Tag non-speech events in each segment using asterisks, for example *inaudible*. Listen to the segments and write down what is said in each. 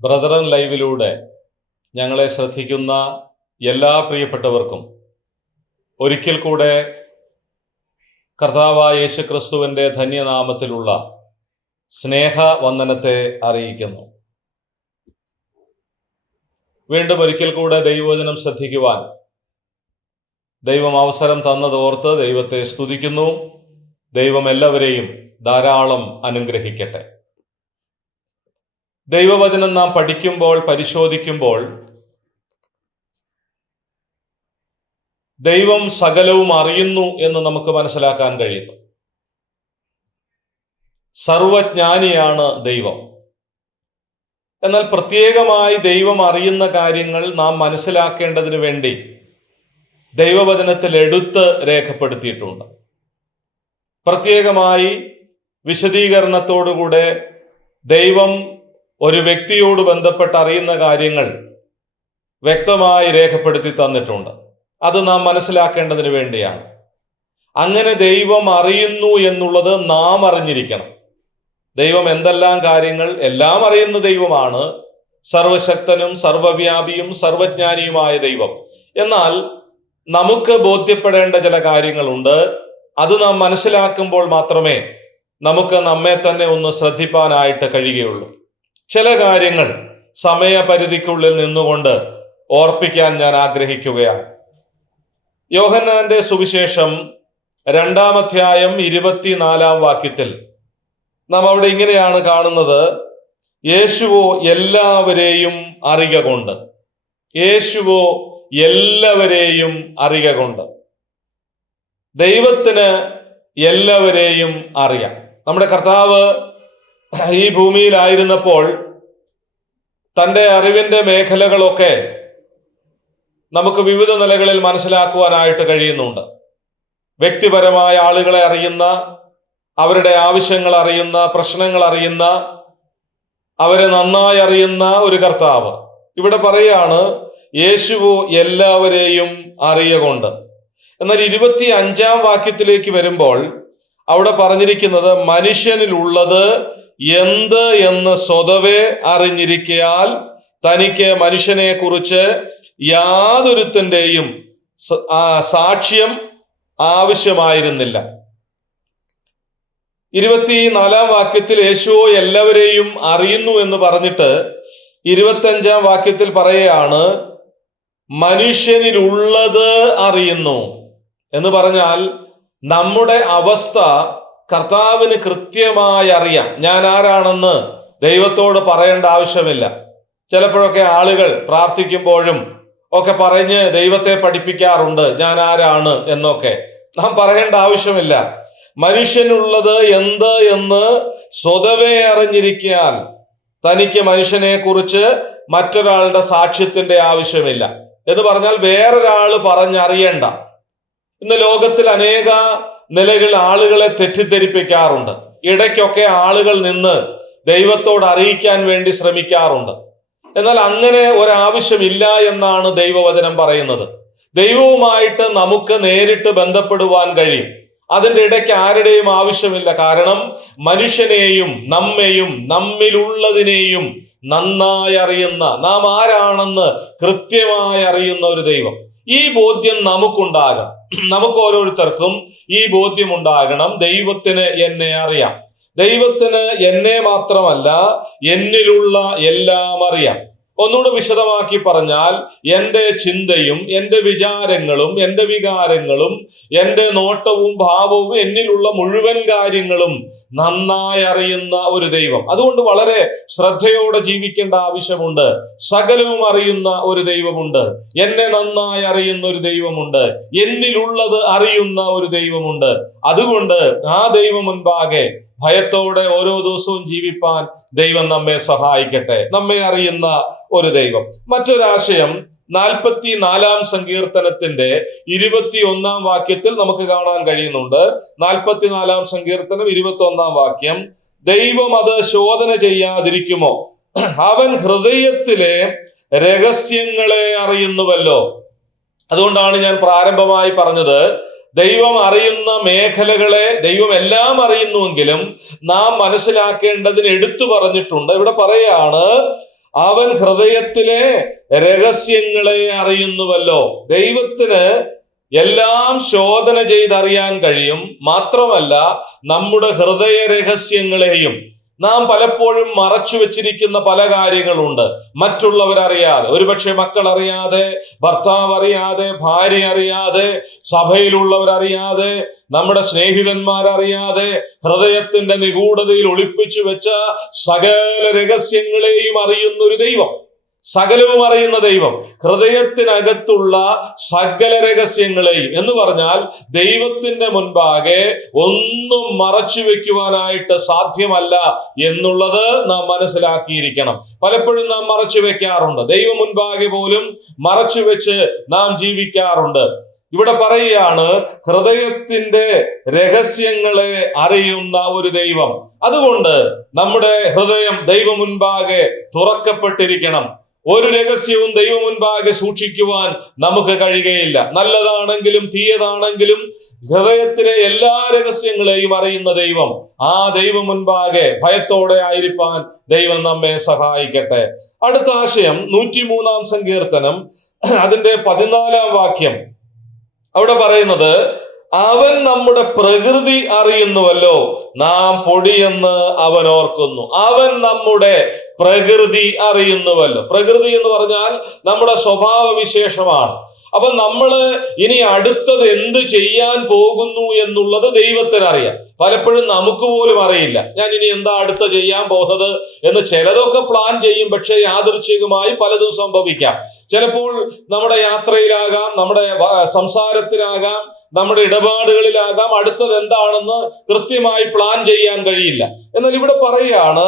Brethren ലൈവിലൂടെ ഞങ്ങളെ ശ്രദ്ധിക്കുന്ന എല്ലാ പ്രിയപ്പെട്ടവർക്കും ഒരിക്കൽ കൂടെ കർത്താവായ യേശു ക്രിസ്തുവിന്റെ ധന്യനാമത്തിലുള്ള സ്നേഹ വന്ദനത്തെ അറിയിക്കുന്നു. വീണ്ടും ഒരിക്കൽ കൂടെ ദൈവവചനം ശ്രദ്ധിക്കുവാൻ ദൈവം അവസരം തന്നതോർത്ത് ദൈവത്തെ സ്തുതിക്കുന്നു. ദൈവം എല്ലാവരെയും ധാരാളം അനുഗ്രഹിക്കട്ടെ. ദൈവവചനം നാം പഠിക്കുമ്പോൾ പരിശോധിക്കുമ്പോൾ ദൈവം സകലവും അറിയുന്നു എന്ന് നമുക്ക് മനസ്സിലാക്കാൻ കഴിയുന്നു. സർവജ്ഞാനിയാണ് ദൈവം. എന്നാൽ പ്രത്യേകമായി ദൈവം അറിയുന്ന കാര്യങ്ങൾ നാം മനസ്സിലാക്കേണ്ടതിന് വേണ്ടി ദൈവവചനത്തിൽ എടുത്ത് രേഖപ്പെടുത്തിയിട്ടുണ്ട്. പ്രത്യേകമായി വിശദീകരണത്തോടുകൂടെ ദൈവം ഒരു വ്യക്തിയോട് ബന്ധപ്പെട്ട് അറിയുന്ന കാര്യങ്ങൾ വ്യക്തമായി രേഖപ്പെടുത്തി തന്നിട്ടുണ്ട്. അത് നാം മനസ്സിലാക്കേണ്ടതിന് വേണ്ടിയാണ്. അങ്ങനെ ദൈവം അറിയുന്നു എന്നുള്ളത് നാം അറിഞ്ഞിരിക്കണം. ദൈവം എന്തെല്ലാം കാര്യങ്ങൾ എല്ലാം അറിയുന്ന ദൈവമാണ്. സർവശക്തനും സർവവ്യാപിയും സർവജ്ഞാനിയുമായ ദൈവം. എന്നാൽ നമുക്ക് ബോധ്യപ്പെടേണ്ട ചില കാര്യങ്ങളുണ്ട്. അത് നാം മനസ്സിലാക്കുമ്പോൾ മാത്രമേ നമുക്ക് നമ്മെ തന്നെ ഒന്ന് ശ്രദ്ധിപ്പാനായിട്ട് കഴിയുകയുള്ളൂ. ചില കാര്യങ്ങൾ സമയപരിധിക്കുള്ളിൽ നിന്നുകൊണ്ട് ഓർപ്പിക്കാൻ ഞാൻ ആഗ്രഹിക്കുകയാണ്. യോഹന്നാന്റെ സുവിശേഷം രണ്ടാമധ്യായം ഇരുപത്തിനാലാം വാക്യത്തിൽ നാം അവിടെ ഇങ്ങനെയാണ് കാണുന്നത്. യേശുവോ എല്ലാവരെയും അറിക കൊണ്ട്. യേശുവോ എല്ലാവരെയും അറിക കൊണ്ട്. ദൈവത്തിന് എല്ലാവരെയും അറിയാം. നമ്മുടെ കർത്താവ് ഈ ഭൂമിയിലായിരുന്നപ്പോൾ തന്റെ അറിവിന്റെ മേഖലകളൊക്കെ നമുക്ക് വിവിധ നിലകളിൽ മനസ്സിലാക്കുവാനായിട്ട് കഴിയുന്നുണ്ട്. വ്യക്തിപരമായ ആളുകളെ അറിയുന്ന അവരുടെ ആവശ്യങ്ങൾ അറിയുന്ന പ്രശ്നങ്ങൾ അറിയുന്ന അവരെ നന്നായി അറിയുന്ന ഒരു കർത്താവ്. ഇവിടെ പറയാണ് യേശുവു എല്ലാവരെയും അറിയുകൊണ്ട്. എന്നാൽ ഇരുപത്തി അഞ്ചാം വാക്യത്തിലേക്ക് വരുമ്പോൾ അവിടെ പറഞ്ഞിരിക്കുന്നത് മനുഷ്യനിലുള്ളത് എന്ത് എന്ന് സ്വതവേ അറിഞ്ഞിരിക്കയാൽ തനിക്ക് മനുഷ്യനെ കുറിച്ച് യാതൊരുത്തിന്റെയും സാക്ഷ്യം ആവശ്യമായിരുന്നില്ല. ഇരുപത്തിനാലാം വാക്യത്തിൽ യേശുവോ എല്ലാവരെയും അറിയുന്നു എന്ന് പറഞ്ഞിട്ട് ഇരുപത്തഞ്ചാം വാക്യത്തിൽ പറയുകയാണ് മനുഷ്യനിലുള്ളത് അറിയുന്നു എന്ന് പറഞ്ഞാൽ നമ്മുടെ അവസ്ഥ കർത്താവിന് കൃത്യമായി അറിയാം. ഞാൻ ആരാണെന്ന് ദൈവത്തോട് പറയേണ്ട ആവശ്യമില്ല. ചിലപ്പോഴൊക്കെ ആളുകൾ പ്രാർത്ഥിക്കുമ്പോഴും ഒക്കെ പറഞ്ഞ് ദൈവത്തെ പഠിപ്പിക്കാറുണ്ട്. ഞാൻ ആരാണ് എന്നൊക്കെ. നാം പറയേണ്ട ആവശ്യമില്ല. മനുഷ്യനുള്ളത് എന്ത് എന്ന് സ്വതവേ അറിഞ്ഞിരിക്കാൻ തനിക്ക് മനുഷ്യനെ കുറിച്ച് മറ്റൊരാളുടെ സാക്ഷ്യത്തിന്റെ ആവശ്യമില്ല. എന്ന് പറഞ്ഞാൽ വേറൊരാൾ പറഞ്ഞറിയണ്ട. ഇന്ന് ലോകത്തിൽ അനേക നിലകൾ ആളുകളെ തെറ്റിദ്ധരിപ്പിക്കാറുണ്ട്. ഇടയ്ക്കൊക്കെ ആളുകൾ നിന്ന് ദൈവത്തോട് അറിയിക്കാൻ വേണ്ടി ശ്രമിക്കാറുണ്ട്. എന്നാൽ അങ്ങനെ ഒരാവശ്യമില്ല എന്നാണ് ദൈവവചനം പറയുന്നത്. ദൈവവുമായിട്ട് നമുക്ക് നേരിട്ട് ബന്ധപ്പെടുവാൻ കഴിയും. അതിന്റെ ഇടയ്ക്ക് ആരുടെയും ആവശ്യമില്ല. കാരണം മനുഷ്യനെയും നമ്മെയും നമ്മിലുള്ളതിനെയും നന്നായി അറിയുന്ന നാം ആരാണെന്ന് കൃത്യമായി അറിയുന്ന ഒരു ദൈവം. ഈ ബോധ്യം നമുക്കുണ്ടാകണം. നമുക്ക് ഓരോരുത്തർക്കും ഈ ബോധ്യം ഉണ്ടാകണം ദൈവത്തിന് എന്നെ അറിയാം. ദൈവത്തിന് എന്നെ മാത്രമല്ല എന്നിലുള്ള എല്ലാം അറിയാം. ഒന്നുകൂടെ വിശദമാക്കി പറഞ്ഞാൽ എന്റെ ചിന്തയും എന്റെ വിചാരങ്ങളും എന്റെ വികാരങ്ങളും എന്റെ നോട്ടവും ഭാവവും എന്നിലുള്ള മുഴുവൻ കാര്യങ്ങളും നന്നായി അറിയുന്ന ഒരു ദൈവം. അതുകൊണ്ട് വളരെ ശ്രദ്ധയോടെ ജീവിക്കേണ്ട ആവശ്യമുണ്ട്. സകലവും അറിയുന്ന ഒരു ദൈവമുണ്ട്. എന്നെ നന്നായി അറിയുന്ന ഒരു ദൈവമുണ്ട്. എന്നിലുള്ളത് അറിയുന്ന ഒരു ദൈവമുണ്ട്. അതുകൊണ്ട് ആ ദൈവം മുൻപാകെ ഭയത്തോടെ ഓരോ ദിവസവും ജീവിപ്പാൻ ദൈവം നമ്മെ സഹായിക്കട്ടെ. നമ്മെ അറിയുന്ന ഒരു ദൈവം. മറ്റൊരാശയം നാൽപ്പത്തി നാലാം സങ്കീർത്തനത്തിന്റെ ഇരുപത്തി ഒന്നാം വാക്യത്തിൽ നമുക്ക് കാണാൻ കഴിയുന്നുണ്ട്. നാൽപ്പത്തിനാലാം സങ്കീർത്തനം ഇരുപത്തി ഒന്നാം വാക്യം. ദൈവം അത് ശോധന ചെയ്യാതിരിക്കുമോ? അവൻ ഹൃദയത്തിലെ രഹസ്യങ്ങളെ അറിയുന്നുവല്ലോ. അതുകൊണ്ടാണ് ഞാൻ പ്രാരംഭമായി പറഞ്ഞത്. ദൈവം അറിയുന്ന മേഖലകളെ ദൈവം എല്ലാം അറിയുന്നുവെങ്കിലും നാം മനസ്സിലാക്കേണ്ടതിന് എടുത്തു പറഞ്ഞിട്ടുണ്ട്. ഇവിടെ പറയാണ് അവൻ ഹൃദയത്തിലെ രഹസ്യങ്ങളെ അറിയുന്നുവല്ലോ. ദൈവത്തിന് എല്ലാം ശോധന ചെയ്തറിയാൻ കഴിയും. മാത്രമല്ല നമ്മുടെ ഹൃദയ രഹസ്യങ്ങളെയും നാം പലപ്പോഴും മറച്ചു വെച്ചിരിക്കുന്ന പല കാര്യങ്ങളുണ്ട്. മറ്റുള്ളവരറിയാതെ ഒരുപക്ഷെ മക്കൾ അറിയാതെ ഭർത്താവ് അറിയാതെ ഭാര്യ അറിയാതെ സഭയിലുള്ളവരറിയാതെ നമ്മുടെ സ്നേഹിതന്മാരറിയാതെ ഹൃദയത്തിന്റെ നിഗൂഢതയിൽ ഒളിപ്പിച്ചു വെച്ച സകല രഹസ്യങ്ങളെയും അറിയുന്ന ഒരു ദൈവം. സകലവും അറിയുന്ന ദൈവം. ഹൃദയത്തിനകത്തുള്ള സകല രഹസ്യങ്ങളെയും എന്ന് പറഞ്ഞാൽ ദൈവത്തിന്റെ മുൻപാകെ ഒന്നും മറച്ചു വെക്കുവാനായിട്ട് സാധ്യമല്ല എന്നുള്ളത് നാം മനസ്സിലാക്കിയിരിക്കണം. പലപ്പോഴും നാം മറച്ചു വെക്കാറുണ്ട്. ദൈവം മുൻപാകെ പോലും മറച്ചു വെച്ച് നാം ജീവിക്കാറുണ്ട്. ഇവിടെ പറയുകയാണ് ഹൃദയത്തിന്റെ രഹസ്യങ്ങളെ അറിയുന്ന ഒരു ദൈവം. അതുകൊണ്ട് നമ്മുടെ ഹൃദയം ദൈവം മുൻപാകെ തുറക്കപ്പെട്ടിരിക്കണം. ഒരു രഹസ്യവും ദൈവം മുൻപാകെ സൂക്ഷിക്കുവാൻ നമുക്ക് കഴിയുകയില്ല. നല്ലതാണെങ്കിലും തീയതാണെങ്കിലും ഹൃദയത്തിലെ എല്ലാ രഹസ്യങ്ങളെയും അറിയുന്ന ദൈവം ആ ദൈവം മുൻപാകെ ഭയത്തോടെ ആയിരിക്കാൻ ദൈവം നമ്മെ സഹായിക്കട്ടെ. അടുത്ത ആശയം നൂറ്റിമൂന്നാം സങ്കീർത്തനം അതിന്റെ പതിനാലാം വാക്യം. അവിടെ പറയുന്നത് അവൻ നമ്മുടെ പ്രകൃതി അറിയുന്നുവല്ലോ നാം പൊടിയെന്ന് അവൻ ഓർക്കുന്നു. അവൻ നമ്മുടെ പ്രകൃതി അറിയുന്നുവല്ലോ. പ്രകൃതി എന്ന് പറഞ്ഞാൽ നമ്മുടെ സ്വഭാവ വിശേഷമാണ് അപ്പൊ നമ്മൾ ഇനി അടുത്തത് എന്ത് ചെയ്യാൻ പോകുന്നു എന്നുള്ളത് ദൈവത്തിന് അറിയാം പലപ്പോഴും നമുക്ക് പോലും അറിയില്ല. ഞാൻ ഇനി എന്താ അടുത്ത ചെയ്യാൻ പോകുന്നത് എന്ന് ചിലതൊക്കെ പ്ലാൻ ചെയ്യും പക്ഷെ യാദൃച്ഛികമായി പലതും സംഭവിക്കാം. ചിലപ്പോൾ നമ്മുടെ യാത്രയിലാകാം നമ്മുടെ സംസാരത്തിലാകാം നമ്മുടെ ഇടപാടുകളിലാകാം അടുത്തത് എന്താണെന്ന് കൃത്യമായി പ്ലാൻ ചെയ്യാൻ കഴിയില്ല. എന്നാൽ ഇവിടെ പറയുകയാണ്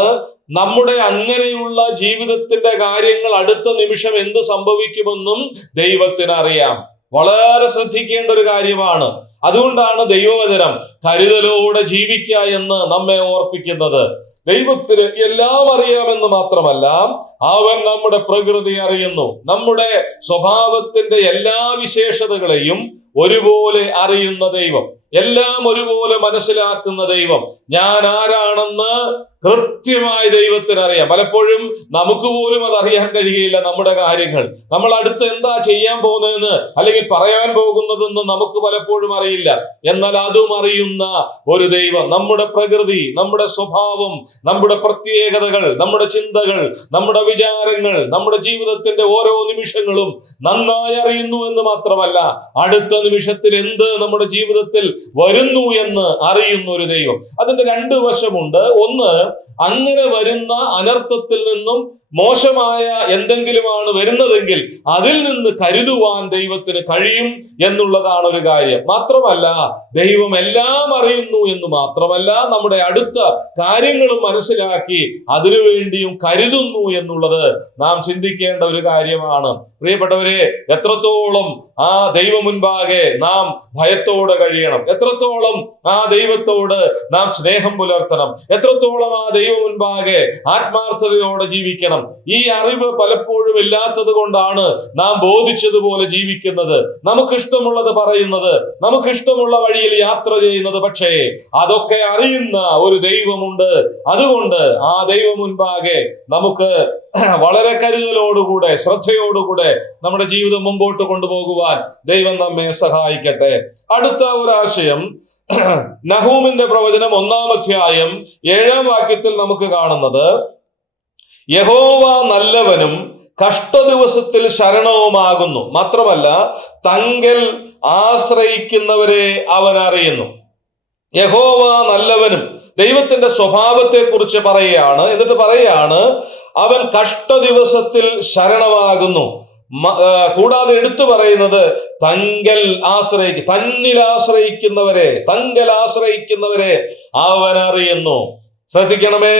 നമ്മുടെ അങ്ങനെയുള്ള ജീവിതത്തിന്റെ കാര്യങ്ങൾ അടുത്ത നിമിഷം എന്ത് സംഭവിക്കുമെന്നും ദൈവത്തിന് അറിയാം വളരെ ശ്രദ്ധിക്കേണ്ട ഒരു കാര്യമാണ്. അതുകൊണ്ടാണ് ദൈവവചനം കരുതലോടെ ജീവിക്കുക എന്ന് നമ്മെ ഓർപ്പിക്കുന്നത്. ദൈവത്തിന് എല്ലാം അറിയാമെന്ന് മാത്രമല്ല അവൻ നമ്മുടെ പ്രകൃതി അറിയുന്നു. നമ്മുടെ സ്വഭാവത്തിന്റെ എല്ലാ വിശേഷതകളെയും ഒരുപോലെ അറിയുന്ന ദൈവം. എല്ലാം ഒരുപോലെ മനസ്സിലാക്കുന്ന ദൈവം. ഞാൻ ആരാണെന്ന് കൃത്യമായി ദൈവത്തിന് അറിയാം പലപ്പോഴും നമുക്ക് പോലും അത് അറിയാൻ കഴിയില്ല നമ്മുടെ കാര്യങ്ങൾ. നമ്മൾ അടുത്ത് എന്താ ചെയ്യാൻ പോകുന്നതെന്ന് അല്ലെങ്കിൽ പറയാൻ പോകുന്നതെന്ന് നമുക്ക് പലപ്പോഴും അറിയില്ല. എന്നാൽ അതും അറിയുന്ന ഒരു ദൈവം. നമ്മുടെ പ്രകൃതി നമ്മുടെ സ്വഭാവം നമ്മുടെ പ്രത്യേകതകൾ നമ്മുടെ ചിന്തകൾ നമ്മുടെ വിചാരങ്ങൾ നമ്മുടെ ജീവിതത്തിന്റെ ഓരോ നിമിഷങ്ങളും നന്നായി അറിയുന്നു എന്ന് മാത്രമല്ല അടുത്ത നിമിഷത്തിൽ എന്ത് നമ്മുടെ ജീവിതത്തിൽ വരുന്നു എന്ന് അറിയുന്ന ഒരു ദൈവം. അതിന്റെ രണ്ട് വശമുണ്ട്. ഒന്ന് അങ്ങനെ വരുന്ന അനർത്ഥത്തിൽ നിന്നും മോശമായ എന്തെങ്കിലുമാണ് വരുന്നതെങ്കിൽ അതിൽ നിന്ന് കരുതുവാൻ ദൈവത്തിന് കഴിയും എന്നുള്ളതാണ് ഒരു കാര്യം. മാത്രമല്ല ദൈവം എല്ലാം അറിയുന്നു എന്ന് മാത്രമല്ല നമ്മുടെ അടുത്ത കാര്യങ്ങളും മനസ്സിലാക്കി അതിനുവേണ്ടിയും കരുതുന്നു എന്നുള്ളത് നാം ചിന്തിക്കേണ്ട ഒരു കാര്യമാണ്. പ്രിയപ്പെട്ടവരെ എത്രത്തോളം ആ ദൈവ മുൻപാകെ നാം ഭയത്തോടെ കഴിയണം. എത്രത്തോളം ആ ദൈവത്തോട് നാം സ്നേഹം പുലർത്തണം. എത്രത്തോളം ആ ദൈവ മുൻപാകെ ആത്മാർത്ഥതയോടെ ജീവിക്കണം. ഈ അറിവ് പലപ്പോഴും ഇല്ലാത്തത് കൊണ്ടാണ് നാം ബോധിച്ചതുപോലെ ജീവിക്കുന്നത്. നമുക്കിഷ്ടമുള്ളത് പറയുന്നത് നമുക്കിഷ്ടമുള്ള വഴിയിൽ യാത്ര ചെയ്യുന്നത് പക്ഷേ അതൊക്കെ അറിയുന്ന ഒരു ദൈവമുണ്ട്. അതുകൊണ്ട് ആ ദൈവം മുൻപാകെ നമുക്ക് വളരെ കരുതലോടുകൂടെ ശ്രദ്ധയോടുകൂടെ നമ്മുടെ ജീവിതം മുമ്പോട്ട് കൊണ്ടുപോകുവാൻ ദൈവം നമ്മെ സഹായിക്കട്ടെ. അടുത്ത ഒരു ആശയം *clears throat* നഹൂമിന്റെ പ്രവചനം ഒന്നാം അധ്യായം ഏഴാം വാക്യത്തിൽ നമുക്ക് കാണുന്നത് യഹോവ നല്ലവനും കഷ്ട ദിവസത്തിൽ ശരണവുമാകുന്നു. മാത്രമല്ല തങ്കൽ ആശ്രയിക്കുന്നവരെ അവൻ അറിയുന്നു. യഹോവ നല്ലവനും ദൈവത്തിന്റെ സ്വഭാവത്തെ കുറിച്ച് പറയുകയാണ്. എന്നിട്ട് പറയുകയാണ് അവൻ കഷ്ട ദിവസത്തിൽ ശരണമാകുന്നു. കൂടാതെ എടുത്തു പറയുന്നത് തങ്കൽ ആശ്രയിക്കും തന്നിൽ ആശ്രയിക്കുന്നവരെ തങ്കൽ ആശ്രയിക്കുന്നവരെ അവനറിയുന്നു. ശ്രദ്ധിക്കണമേ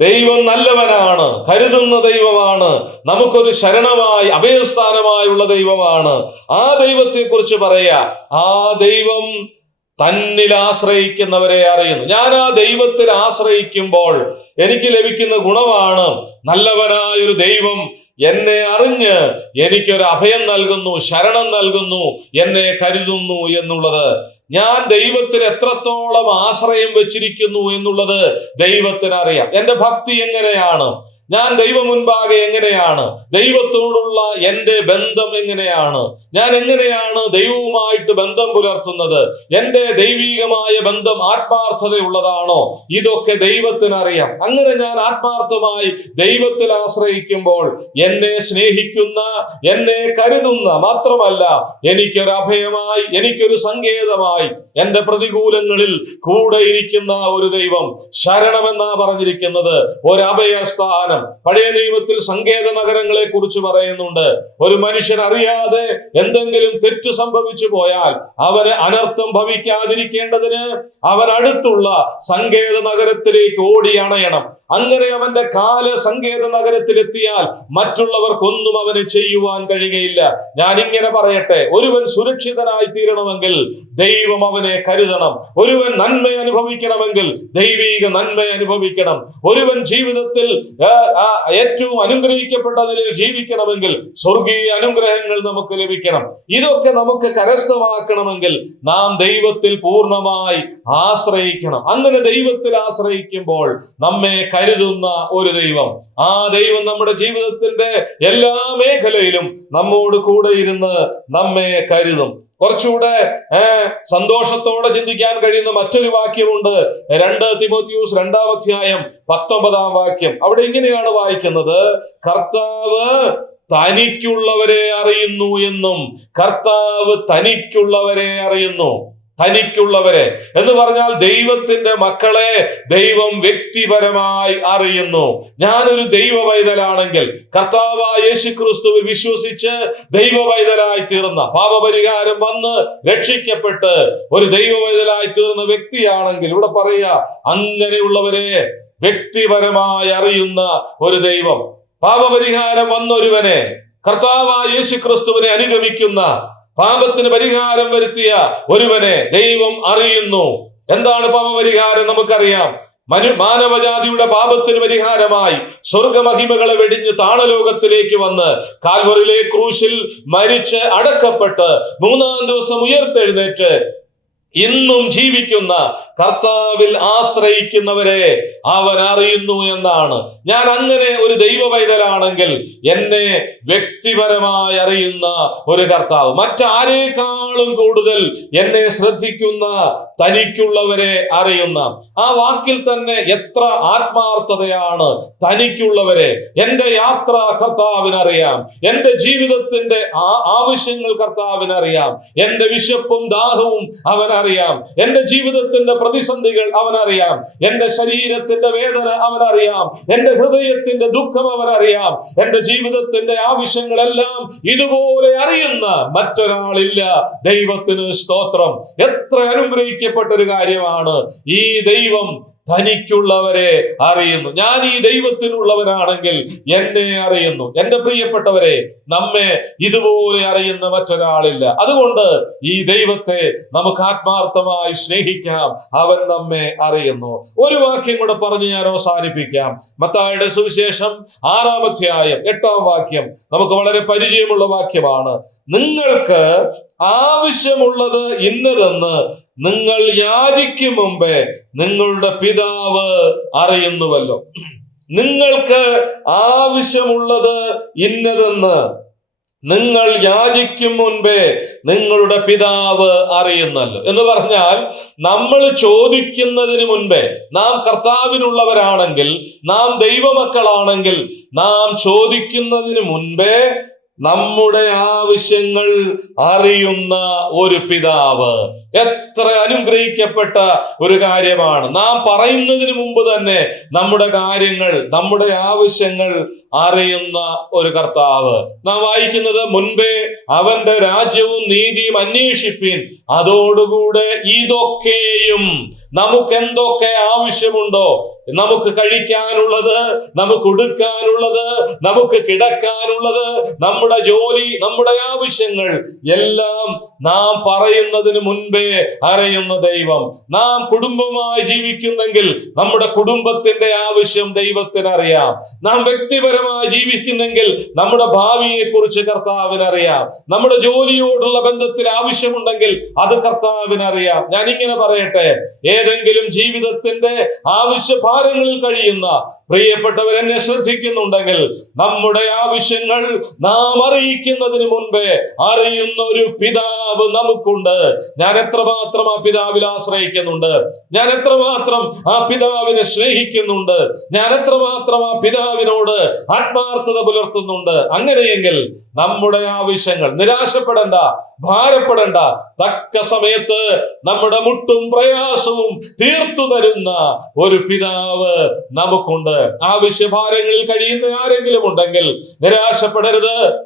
ദൈവം നല്ലവനാണ് കരുതുന്ന ദൈവമാണ് നമുക്കൊരു ശരണമായി അഭയസ്ഥാനമായുള്ള ദൈവമാണ്. ആ ദൈവത്തെ കുറിച്ച് പറയാ ആ ദൈവം തന്നിൽ ആശ്രയിക്കുന്നവരെ അറിയുന്നു. ഞാൻ ആ ദൈവത്തിൽ ആശ്രയിക്കുമ്പോൾ എനിക്ക് ലഭിക്കുന്ന ഗുണമാണ് നല്ലവനായ ഒരു ദൈവം എന്നെ അറിഞ്ഞ് എനിക്കൊരു അഭയം നൽകുന്നു ശരണം നൽകുന്നു എന്നെ കരുതുന്നു എന്നുള്ളത്. ഞാൻ ദൈവത്തിൽ എത്രത്തോളം ആശ്രയം വെച്ചിരിക്കുന്നു എന്നുള്ളത് ദൈവത്തിന് അറിയാം എന്റെ ഭക്തി എങ്ങനെയാണ്? ഞാൻ ദൈവം മുൻപാകെ എങ്ങനെയാണ്? ദൈവത്തോടുള്ള എന്റെ ബന്ധം എങ്ങനെയാണ്? ഞാൻ എങ്ങനെയാണ് ദൈവവുമായിട്ട് ബന്ധം പുലർത്തുന്നത്? എന്റെ ദൈവീകമായ ബന്ധം ആത്മാർത്ഥതയുള്ളതാണോ? ഇതൊക്കെ ദൈവത്തിനറിയാം. അങ്ങനെ ഞാൻ ആത്മാർത്ഥമായി ദൈവത്തിൽ ആശ്രയിക്കുമ്പോൾ എന്നെ സ്നേഹിക്കുന്ന എന്നെ കരുതുന്ന മാത്രമല്ല എനിക്കൊരു അഭയമായി എനിക്കൊരു സങ്കേതമായി എന്റെ പ്രതികൂലങ്ങളിൽ കൂടെ ഇരിക്കുന്ന ഒരു ദൈവം ശരണമെന്നാ പറഞ്ഞിരിക്കുന്നത്. ഒരു അഭയസ്ഥാനം പഴയ നിയമത്തിൽ സങ്കേത നഗരങ്ങളെ കുറിച്ച് പറയുന്നുണ്ട്. ഒരു മനുഷ്യൻ അറിയാതെ എന്തെങ്കിലും തെറ്റ് സംഭവിച്ചു പോയാൽ അവന് അനർത്ഥം ഭവിക്കാതിരിക്കേണ്ടതിന് അവൻ അടുത്തുള്ള സങ്കേത നഗരത്തിലേക്ക് ഓടി അണയണം. അങ്ങനെ അവന്റെ കാൽ സങ്കേത നഗരത്തിലെത്തിയാൽ മറ്റുള്ളവർക്കൊന്നും അവന് ചെയ്യുവാൻ കഴിയുകയില്ല. ഞാൻ ഇങ്ങനെ പറയട്ടെ ഒരുവൻ സുരക്ഷിതനായി തീരണമെങ്കിൽ ദൈവം അവനെ കരുതണം. ഒരുവൻ നന്മ അനുഭവിക്കണമെങ്കിൽ ദൈവീക നന്മ അനുഭവിക്കണം. ഒരുവൻ ജീവിതത്തിൽ ഏറ്റവും അനുഗ്രഹിക്കപ്പെട്ടതിൽ ജീവിക്കണമെങ്കിൽ സ്വർഗീയ അനുഗ്രഹങ്ങൾ നമുക്ക് ലഭിക്കണം. ഇതൊക്കെ നമുക്ക് കരസ്ഥമാക്കണമെങ്കിൽ നാം ദൈവത്തിൽ പൂർണമായി ആശ്രയിക്കണം. അങ്ങനെ ദൈവത്തിൽ ആശ്രയിക്കുമ്പോൾ നമ്മെ കരുതുന്ന ഒരു ദൈവം ആ ദൈവം നമ്മുടെ ജീവിതത്തിന്റെ എല്ലാ മേഖലയിലും നമ്മോട് കൂടെ ഇരുന്ന് നമ്മെ കരുതും. കുറച്ചുകൂടെ സന്തോഷത്തോടെ ചിന്തിക്കാൻ കഴിയുന്ന മറ്റൊരു വാക്യമുണ്ട്. രണ്ട് തിമോത്യൂസ് രണ്ടാം അധ്യായം പത്തൊമ്പതാം വാക്യം. അവിടെ ഇങ്ങനെയാണ് വായിക്കുന്നത്. കർത്താവ് തനിക്കുള്ളവരെ അറിയുന്നു എന്നും കർത്താവ് തനിക്കുള്ളവരെ അറിയുന്നു. തനിക്കുള്ളവരെ എന്ന് പറഞ്ഞാൽ ദൈവത്തിന്റെ മക്കളെ ദൈവം വ്യക്തിപരമായി അറിയുന്നു. ഞാനൊരു ദൈവ പൈതലാണെങ്കിൽ കർത്താവായ യേശു ക്രിസ്തുവിൽ വിശ്വസിച്ച് ദൈവ തീർന്ന പാപപരിഹാരം വന്ന് രക്ഷിക്കപ്പെട്ട് ഒരു ദൈവ തീർന്ന വ്യക്തിയാണെങ്കിൽ ഇവിടെ പറയുക അങ്ങനെയുള്ളവരെ വ്യക്തിപരമായി അറിയുന്ന ഒരു ദൈവം. പാപപരിഹാരം വന്നൊരുവനെ കർത്താവായ യേശു ക്രിസ്തുവിനെ അനുഗമിക്കുന്ന പാപത്തിന് പരിഹാരം വരുത്തിയ ഒരുവനെ ദൈവം അറിയുന്നു. എന്താണ് പാപപരിഹാരം നമുക്കറിയാം. മനു മാനവജാതിയുടെ പാപത്തിന് പരിഹാരമായി സ്വർഗമഹിമകളെ വെടിഞ്ഞ് താണലോകത്തിലേക്ക് വന്ന് കാൽവറിലെ ക്രൂശിൽ മരിച്ച് അടക്കപ്പെട്ട് മൂന്നാം ദിവസം ഉയർത്തെഴുന്നേറ്റ് ഇന്നും ജീവിക്കുന്ന കർത്താവിൽ ആശ്രയിക്കുന്നവരെ അവൻ അറിയുന്നു എന്നാണ്. ഞാൻ അങ്ങനെ ഒരു ദൈവ പൈതലാണെങ്കിൽ എന്നെ വ്യക്തിപരമായി അറിയുന്ന ഒരു കർത്താവ്. മറ്റാരേക്കാളും കൂടുതൽ എന്നെ ശ്രദ്ധിക്കുന്ന തനിക്കുള്ളവരെ അറിയുന്ന. ആ വാക്കിൽ തന്നെ എത്ര ആത്മാർത്ഥതയാണ് തനിക്കുള്ളവരെ. എന്റെ യാത്ര കർത്താവിനറിയാം. എന്റെ ജീവിതത്തിന്റെ ആവശ്യങ്ങൾ കർത്താവിനറിയാം. എന്റെ വിശപ്പും ദാഹവും അവനറിയാം. എന്റെ ജീവിതത്തിന്റെ പ്രതിസന്ധികൾ അവനറിയാം. എന്റെ ശരീരത്തിന്റെ വേദന അവനറിയാം. എന്റെ ഹൃദയത്തിന്റെ ദുഃഖം അവനറിയാം. എന്റെ ജീവിതത്തിന്റെ ആവശ്യങ്ങളെല്ലാം ഇതുപോലെ അറിയുന്ന മറ്റൊരാളില്ല. ദൈവത്തിന് സ്തോത്രം. എത്ര അനുഗ്രഹിക്കപ്പെട്ട ഒരു കാര്യമാണ്. ഈ ദൈവം തനിക്കുള്ളവരെ അറിയുന്നു. ഞാൻ ഈ ദൈവത്തിനുള്ളവരാണെങ്കിൽ എന്നെ അറിയുന്നു. എന്റെ പ്രിയപ്പെട്ടവരെ നമ്മെ ഇതുപോലെ അറിയുന്ന മറ്റൊരാളില്ല. അതുകൊണ്ട് ഈ ദൈവത്തെ നമുക്ക് ആത്മാർത്ഥമായി സ്നേഹിക്കാം. അവൻ നമ്മെ അറിയുന്നു. ഒരു വാക്യം കൂടെ പറഞ്ഞ് ഞാൻ അവസാനിപ്പിക്കാം. മത്തായുടെ സുവിശേഷം ആറാം അധ്യായം എട്ടാം വാക്യം നമുക്ക് വളരെ പരിചയമുള്ള വാക്യമാണ്. നിങ്ങൾക്ക് ആവശ്യമുള്ളത് ഇന്നതെന്ന് നിങ്ങൾ യാചിക്കും മുമ്പേ നിങ്ങളുടെ പിതാവ് അറിയുന്നുവല്ലോ. നിങ്ങൾക്ക് ആവശ്യമുള്ളത് ഇന്നതെന്ന് നിങ്ങൾ യാചിക്കും മുൻപേ നിങ്ങളുടെ പിതാവ് അറിയുന്നല്ലോ. എന്ന് പറഞ്ഞാൽ നമ്മൾ ചോദിക്കുന്നതിന് മുൻപേ നാം കർത്താവിനുള്ളവരാണെങ്കിൽ നാം ദൈവമക്കളാണെങ്കിൽ നാം ചോദിക്കുന്നതിന് മുൻപേ നമ്മുടെ ആവശ്യങ്ങൾ അറിയുന്ന ഒരു പിതാവ്. എത്ര അനുഗ്രഹിക്കപ്പെട്ട ഒരു കാര്യമാണ്. നാം പറയുന്നതിന് മുമ്പ് തന്നെ നമ്മുടെ കാര്യങ്ങൾ നമ്മുടെ ആവശ്യങ്ങൾ അറിയുന്ന ഒരു കർത്താവ്. നാം വായിക്കുന്നത് മുൻപേ അവന്റെ രാജ്യവും നീതിയും അന്വേഷിപ്പിൻ. അതോടുകൂടെ ഇതൊക്കെയും നമുക്ക് എന്തൊക്കെ ആവശ്യമുണ്ടോ നമുക്ക് കഴിക്കാനുള്ളത് നമുക്ക് ഉടുക്കാനുള്ളത് നമുക്ക് കിടക്കാനുള്ളത് നമ്മുടെ ജോലി നമ്മുടെ ആവശ്യങ്ങൾ എല്ലാം നാം പറയുന്നതിന് മുൻപേ അറിയുന്ന ദൈവം. നാം കുടുംബമായി ജീവിക്കുന്നെങ്കിൽ നമ്മുടെ കുടുംബത്തിന്റെ ആവശ്യം ദൈവത്തിന് അറിയാം നാം വ്യക്തിപരമായി ജീവിക്കുന്നെങ്കിൽ നമ്മുടെ ഭാവിയെ കുറിച്ച് കർത്താവിന് അറിയാം നമ്മുടെ ജോലിയോടുള്ള ബന്ധത്തിൽ ആവശ്യമുണ്ടെങ്കിൽ അത് കർത്താവിന് അറിയാം ഞാൻ ഇങ്ങനെ പറയട്ടെ ഏതെങ്കിലും ജീവിതത്തിന്റെ ആവശ്യഭാരങ്ങളിൽ കഴിയുന്ന പ്രിയപ്പെട്ടവരെന്നെ ശ്രദ്ധിക്കുന്നുണ്ടെങ്കിൽ നമ്മുടെ ആവശ്യങ്ങൾ നാം അറിയിക്കുന്നതിന് മുൻപേ അറിയുന്ന ഒരു പിതാവ് നമുക്കുണ്ട്. ഞാൻ എത്രമാത്രം ആ പിതാവിൽ ആശ്രയിക്കുന്നുണ്ട്? ഞാൻ എത്രമാത്രം ആ പിതാവിനെ സ്നേഹിക്കുന്നുണ്ട്? ഞാൻ എത്രമാത്രം ആ പിതാവിനോട് ആത്മാർത്ഥത പുലർത്തുന്നുണ്ട്? അങ്ങനെയെങ്കിൽ നമ്മുടെ ആവശ്യങ്ങൾ നിരാശപ്പെടേണ്ട ഭാരപ്പെടേണ്ട. തക്ക സമയത്ത് നമ്മുടെ മുട്ടും പ്രയാസവും തീർത്തു തരുന്ന ഒരു പിതാവ് നമുക്കുണ്ട്. ആവശ്യഭാരങ്ങളിൽ കഴിയുന്ന ആരെങ്കിലും ഉണ്ടെങ്കിൽ നിരാശപ്പെടരുത്.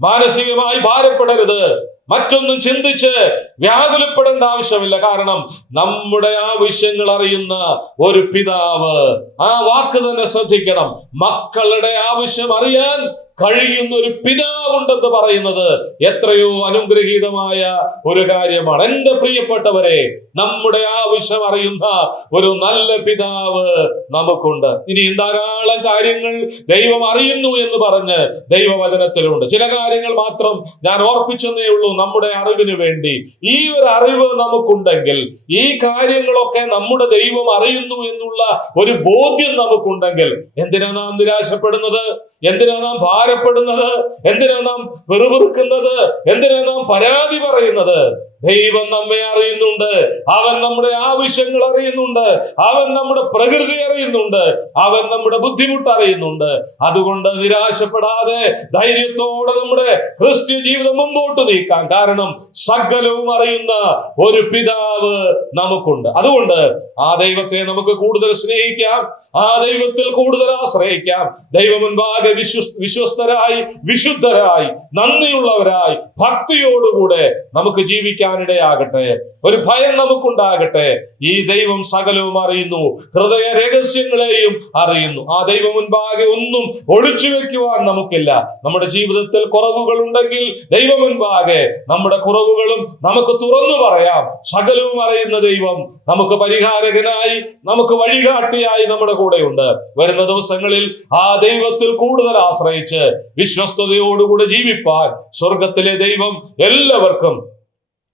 മാനസികമായി ഭാരപ്പെടരുത്. മറ്റൊന്നും ചിന്തിച്ച് വ്യാകുലപ്പെടേണ്ട ആവശ്യമില്ല. കാരണം നമ്മുടെ ആവശ്യങ്ങൾ അറിയുന്ന ഒരു പിതാവ് ആ വാക്ക് തന്നെ ശ്രദ്ധിക്കണം. മക്കളുടെ ആവശ്യം അറിയാൻ കഴിയുന്ന ഒരു പിതാവുണ്ടെന്ന് പറയുന്നത് എത്രയോ അനുഗ്രഹീതമായ ഒരു കാര്യമാണ്. എന്റെ പ്രിയപ്പെട്ടവരെ നമ്മുടെ ആവശ്യം അറിയുന്ന ഒരു നല്ല പിതാവ് നമുക്കുണ്ട്. ഇനി ധാരാളം കാര്യങ്ങൾ ദൈവം അറിയുന്നു എന്ന് പറഞ്ഞ് ദൈവവചനത്തിലുണ്ട്. ചില കാര്യങ്ങൾ മാത്രം ഞാൻ ഓർപ്പിച്ചെന്നേ ഉള്ളൂ. നമ്മുടെ അറിവിന് വേണ്ടി ഒരു അറിവ് നമുക്കുണ്ടെങ്കിൽ ഈ കാര്യങ്ങളൊക്കെ നമ്മുടെ ദൈവം അറിയുന്നു എന്നുള്ള ഒരു ബോധ്യം നമുക്കുണ്ടെങ്കിൽ എന്തിനാ നാം നിരാശപ്പെടുന്നത്? എന്തിനാ നാം ഭാരപ്പെടുന്നത്? എന്തിനാ നാം വെറുവിറുക്കുന്നത്? എന്തിനാ നാം പരാതി പറയുന്നത്? ദൈവം നമ്മെ അറിയുന്നുണ്ട്. അവൻ നമ്മുടെ ആവശ്യങ്ങൾ അറിയുന്നുണ്ട്. അവൻ നമ്മുടെ പ്രകൃതി അറിയുന്നുണ്ട്. അവൻ നമ്മുടെ ബുദ്ധിമുട്ട് അറിയുന്നുണ്ട്. അതുകൊണ്ട് നിരാശപ്പെടാതെ ധൈര്യത്തോടെ നമ്മുടെ ക്രിസ്ത്യ ജീവിതം മുമ്പോട്ട് നീക്കാൻ കാരണം സകലവും അറിയുന്ന ഒരു പിതാവ് നമുക്കുണ്ട്. അതുകൊണ്ട് ആ ദൈവത്തെ നമുക്ക് കൂടുതൽ സ്നേഹിക്കാം. ആ ദൈവത്തിൽ കൂടുതൽ ആശ്രയിക്കാം. ദൈവമുൻപാകെ മുൻപാകെ വിശ്വ വിശ്വസ്തരായി വിശുദ്ധരായി നന്ദിയുള്ളവരായി ഭക്തിയോടുകൂടെ നമുക്ക് ജീവിക്കാനിടയാകട്ടെ ഒരു ഭയം നമുക്കുണ്ടാകട്ടെ. ഈ ദൈവം സകലവും അറിയുന്നു ഹൃദയ രഹസ്യങ്ങളെയും അറിയുന്നു. ആ ദൈവം മുൻപാകെ ഒന്നും ഒളിച്ചു വെക്കുവാൻ നമുക്കില്ല. നമ്മുടെ ജീവിതത്തിൽ കുറവുകൾ ഉണ്ടെങ്കിൽ ദൈവം മുൻപാകെ നമ്മുടെ കുറവുകളും നമുക്ക് തുറന്നു പറയാം. സകലവും അറിയുന്ന ദൈവം നമുക്ക് പരിഹാരകനായി നമുക്ക് വഴികാട്ടിയായി നമ്മുടെ കൂടെയുണ്ട്. വരുന്ന ദിവസങ്ങളിൽ ആ ദൈവത്തിൽ കൂടുതൽ ആശ്രയിച്ച് വിശ്വസ്തയോടുകൂടെ ജീവിപ്പാൻ സ്വർഗത്തിലെ ദൈവം എല്ലാവർക്കും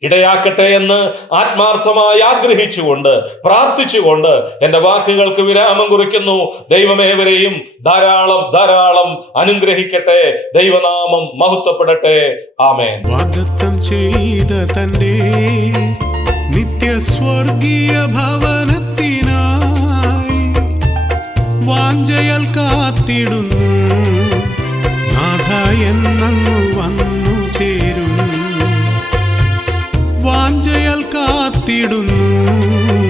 ഇടയാക്കട്ടെ എന്ന് ആത്മാർത്ഥമായി ആഗ്രഹിച്ചുകൊണ്ട് പ്രാർത്ഥിച്ചുകൊണ്ട് എന്റെ വാക്കുകൾക്ക് വിരാമം കുറിക്കുന്നു. ദൈവമേവരെയും ധാരാളം ധാരാളം അനുഗ്രഹിക്കട്ടെ. ദൈവനാമം മഹത്വപ്പെടട്ടെ. ആമേൻ. വാഗ്ദത്തം ചെയ്ത തന്റെ നിത്യസ്വർഗീയ ഭവനത്തിനായി വാഞ്ചയൽ കാത്തിടുന്നു. നാഥ എന്നു വന്നു. കാത്തിടുന്നു